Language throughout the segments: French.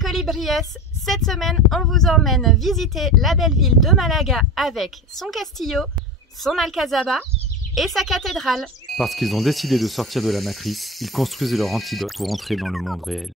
Colibries, cette semaine on vous emmène visiter la belle ville de Malaga avec son castillo, son alcazaba et sa cathédrale. Parce qu'ils ont décidé de sortir de la matrice, ils construisent leur antidote pour entrer dans le monde réel.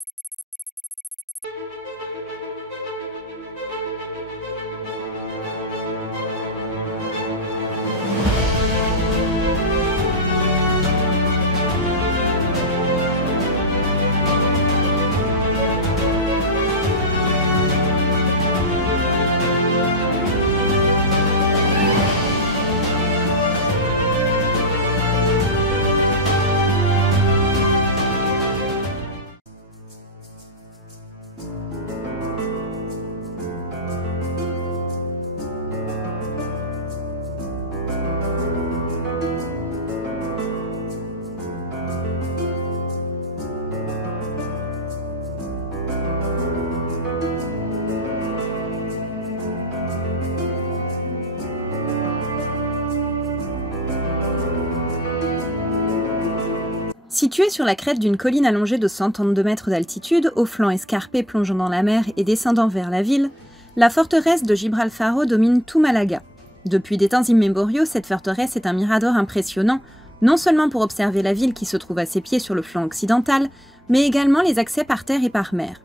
Située sur la crête d'une colline allongée de 132 mètres d'altitude, aux flancs escarpés plongeant dans la mer et descendant vers la ville, la forteresse de Gibralfaro domine tout Malaga. Depuis des temps immémoriaux, cette forteresse est un mirador impressionnant, non seulement pour observer la ville qui se trouve à ses pieds sur le flanc occidental, mais également les accès par terre et par mer.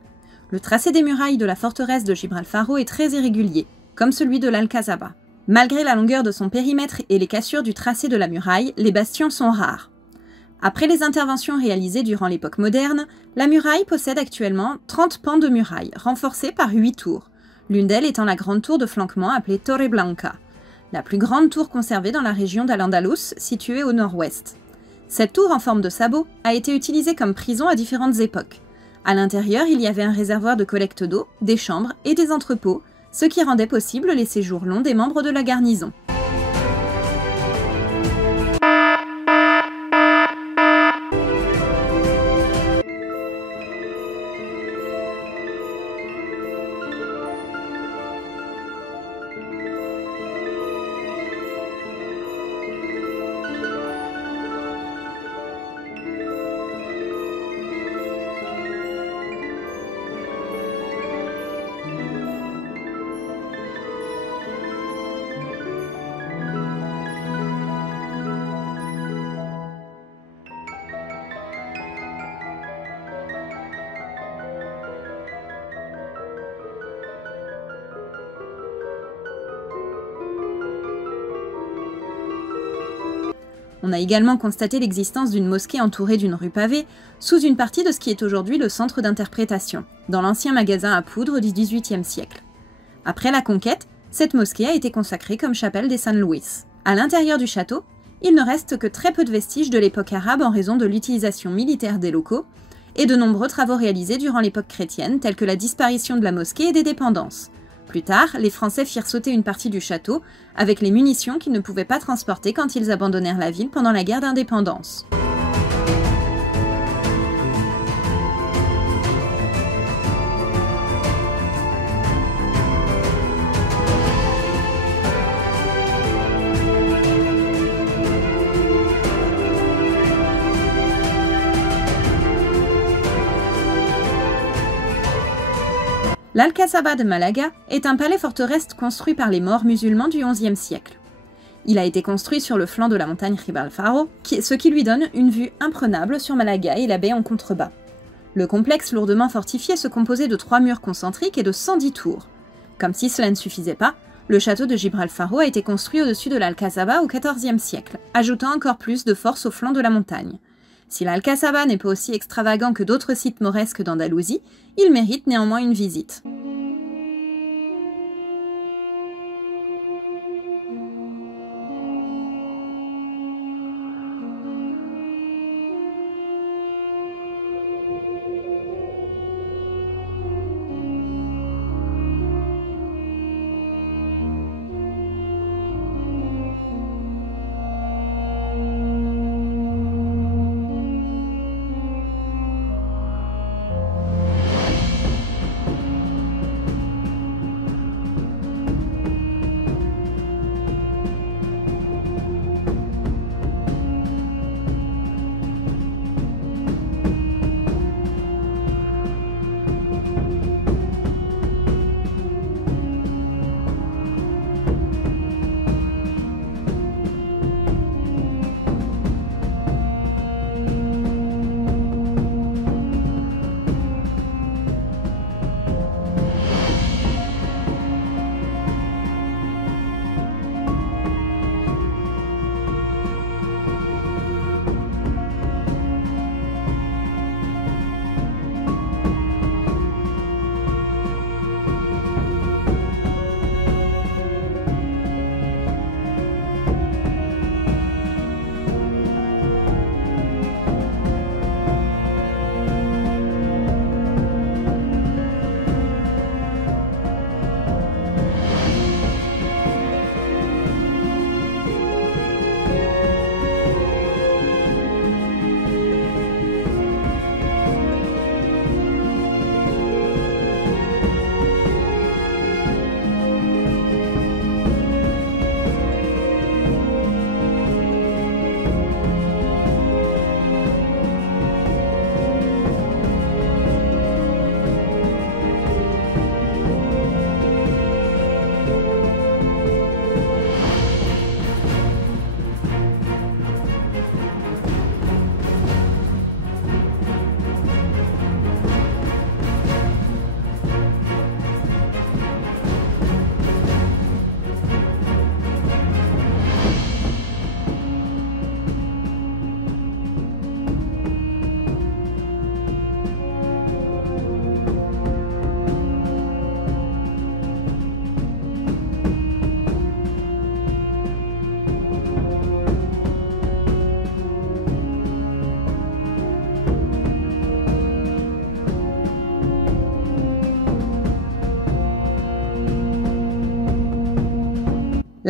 Le tracé des murailles de la forteresse de Gibralfaro est très irrégulier, comme celui de l'Alcazaba. Malgré la longueur de son périmètre et les cassures du tracé de la muraille, les bastions sont rares. Après les interventions réalisées durant l'époque moderne, la muraille possède actuellement 30 pans de muraille, renforcés par 8 tours, l'une d'elles étant la grande tour de flanquement appelée Torre Blanca, la plus grande tour conservée dans la région d'Al-Andalus, située au nord-ouest. Cette tour en forme de sabot a été utilisée comme prison à différentes époques. À l'intérieur, il y avait un réservoir de collecte d'eau, des chambres et des entrepôts, ce qui rendait possible les séjours longs des membres de la garnison. On a également constaté l'existence d'une mosquée entourée d'une rue pavée, sous une partie de ce qui est aujourd'hui le centre d'interprétation, dans l'ancien magasin à poudre du XVIIIe siècle. Après la conquête, cette mosquée a été consacrée comme chapelle des San Luis. À l'intérieur du château, il ne reste que très peu de vestiges de l'époque arabe en raison de l'utilisation militaire des locaux, et de nombreux travaux réalisés durant l'époque chrétienne, tels que la disparition de la mosquée et des dépendances. Plus tard, les Français firent sauter une partie du château, avec les munitions qu'ils ne pouvaient pas transporter quand ils abandonnèrent la ville pendant la guerre d'indépendance. L'Alcazaba de Malaga est un palais-forteresse construit par les Maures musulmans du XIe siècle. Il a été construit sur le flanc de la montagne Gibralfaro, ce qui lui donne une vue imprenable sur Malaga et la baie en contrebas. Le complexe lourdement fortifié se composait de 3 murs concentriques et de 110 tours. Comme si cela ne suffisait pas, le château de Gibralfaro a été construit au-dessus de l'Alcazaba au XIVe siècle, ajoutant encore plus de force au flanc de la montagne. Si l'Alcazaba n'est pas aussi extravagant que d'autres sites mauresques d'Andalousie, il mérite néanmoins une visite.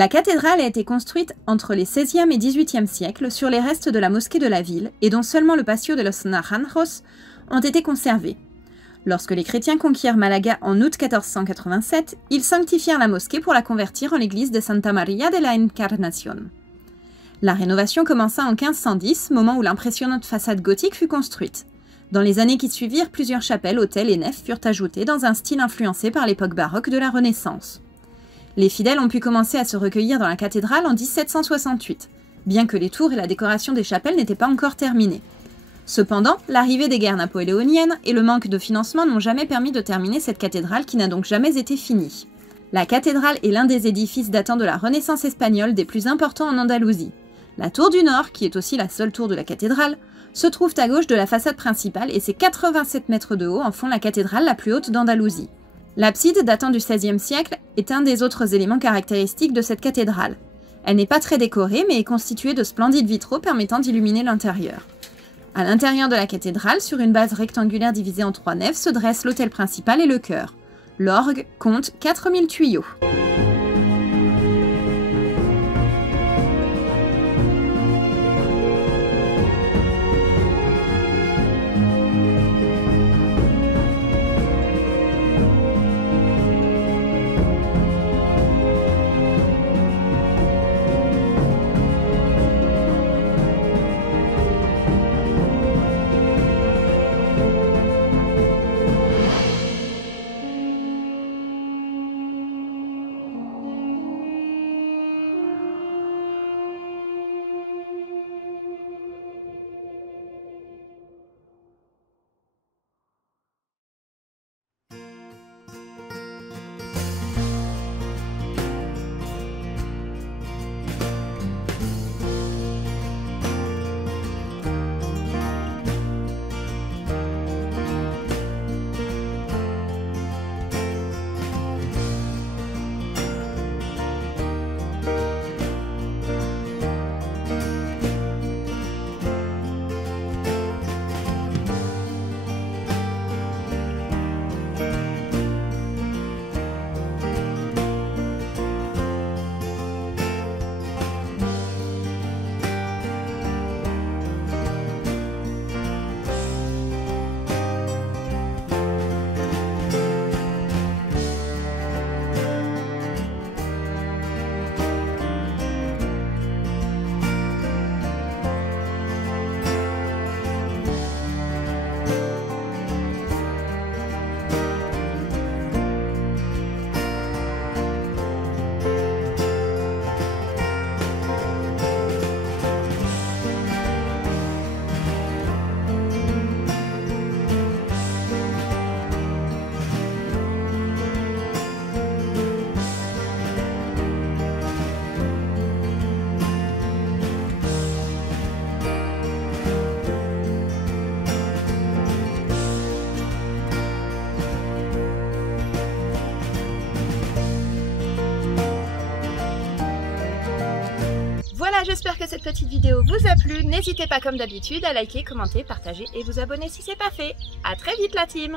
La cathédrale a été construite entre les XVIe et XVIIIe siècles sur les restes de la mosquée de la ville et dont seulement le patio de los Naranjos ont été conservés. Lorsque les chrétiens conquirent Malaga en août 1487, ils sanctifièrent la mosquée pour la convertir en l'église de Santa María de la Encarnación. La rénovation commença en 1510, moment où l'impressionnante façade gothique fut construite. Dans les années qui suivirent, plusieurs chapelles, autels et nefs furent ajoutées dans un style influencé par l'époque baroque de la Renaissance. Les fidèles ont pu commencer à se recueillir dans la cathédrale en 1768, bien que les tours et la décoration des chapelles n'étaient pas encore terminées. Cependant, l'arrivée des guerres napoléoniennes et le manque de financement n'ont jamais permis de terminer cette cathédrale qui n'a donc jamais été finie. La cathédrale est l'un des édifices datant de la Renaissance espagnole des plus importants en Andalousie. La tour du Nord, qui est aussi la seule tour de la cathédrale, se trouve à gauche de la façade principale et ses 87 mètres de haut en font la cathédrale la plus haute d'Andalousie. L'abside, datant du XVIe siècle, est un des autres éléments caractéristiques de cette cathédrale. Elle n'est pas très décorée, mais est constituée de splendides vitraux permettant d'illuminer l'intérieur. À l'intérieur de la cathédrale, sur une base rectangulaire divisée en 3 nefs, se dresse l'autel principal et le chœur. L'orgue compte 4000 tuyaux. Voilà, j'espère que cette petite vidéo vous a plu. N'hésitez pas comme d'habitude à liker, commenter, partager et vous abonner si c'est pas fait. À très vite la team!